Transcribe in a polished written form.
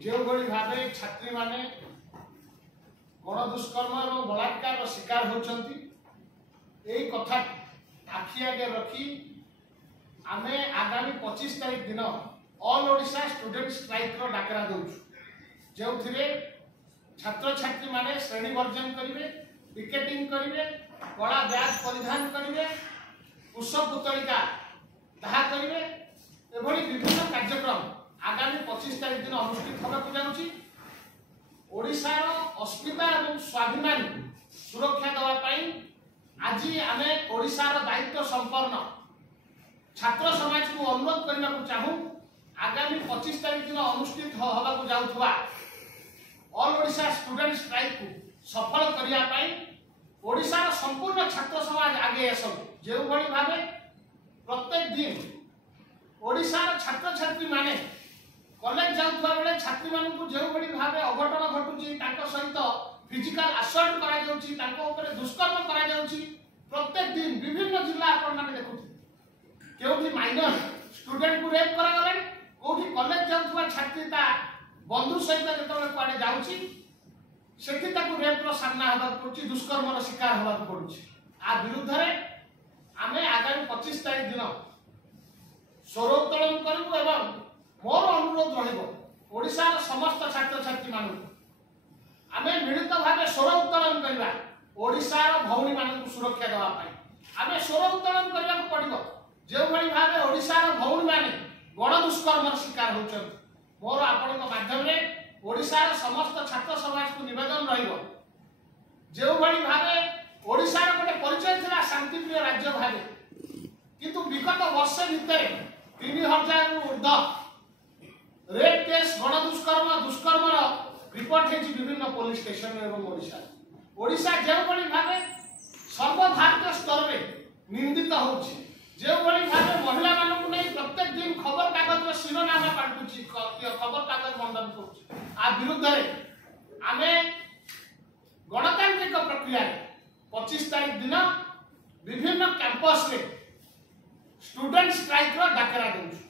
जो भाव छात्री माने गण दुष्कर्म और बलात्कार शिकार होती कथा आखि आगे रखी आमे आगामी 25 तारीख दिन ऑल ओडिशा स्टूडेंट स्ट्राइक रो डाकरा दउछु जो छात्र छात्री माने श्रेणी वर्जन करिवे पिकेटिंग करिवे कला बैच परिधान करिवे पुष्प पुतलिका दाह करिवे एभली विभिन्न कार्यक्रम आगामी 25 तारीख दिन अनुष्ठित होगा जाउछि। ओडिशार अस्मिता और स्वाभिमान सुरक्षा देवा पाई आज आमे ओडिशार दायित्व संपन्न छात्र समाज को अनुरोध करने को चाहूँ आगामी 25 तारीख दिन अनुष्ठित होगा जाउथुवा ऑल ओडिशा स्टूडेंट स्ट्राइक को सफल करिया पाई ओडिशार संपूर्ण छात्र समाज आगे आसो जो भली भावे प्रत्येक दिन ओडिशार छात्र छात्री माने कॉलेज जाउथुवा बेले छात्री मानकु जो भली भावे अघटन घटुची तांको सहित फिजिकल असल्ट करा जाउची तांको ऊपर दुष्कर्म करा जाउची प्रत्येक दिन विभिन्न जिला आपण माने देखुथि केउठी माइनर स्टूडेंट को रेप करा गले कोठी कॉलेज जाउथुवा छात्री ता बंधु सहित जेतबे कुआडे जाउची सेठी ताकु रेप रो सामना हबा पड़ुची दुष्कर्म रो शिकार हबा पड़ुची आ विरुद्ध रे आमे आगामी 25 तारीख दिन स्वर उत्तोलन करू एवं मोर अनुरोध रहिबो ओडिशार समस्त छात्र छात्री मानक आमे मिलित भावे स्वर उत्तोलन करबा ओडिशार भौणी मानक सुरक्षा देवा पाई आमे स्वर उत्तोलन करबा पड़िबो जो भली भावे ओडिशार भौणी माने गण दुष्कर्म शिकार होचन मोर आपन माध्यम रे ओडिशार समस्त छात्र समाज को निवेदन रहिबो जो भली भावे ओडिशार गोटे परिचय थिला शांति प्रिय राज्य भावे किंतु विगत वर्ष भितर 3000 रु ऊर्ध्व रेप केस गण दुष्कर्म दुष्कर्म रिपोर्ट है विभिन्न पुलिस स्टेशन एवं ओडिशा जो भली भावे सर्वभारतीय स्तर में निंदित होछि जो भली भावे महिला मानक नहीं प्रत्येक दिन खबर कागज शिरोनामा पाल्टुछि खबर कागज मंडन करुछि आ विरुद्ध रे आमे गणतांत्रिक प्रक्रिया 25 तारीख दिन विभिन्न कैंपस रे स्टूडेंट स्ट्राइक रो डाकरा देउछु।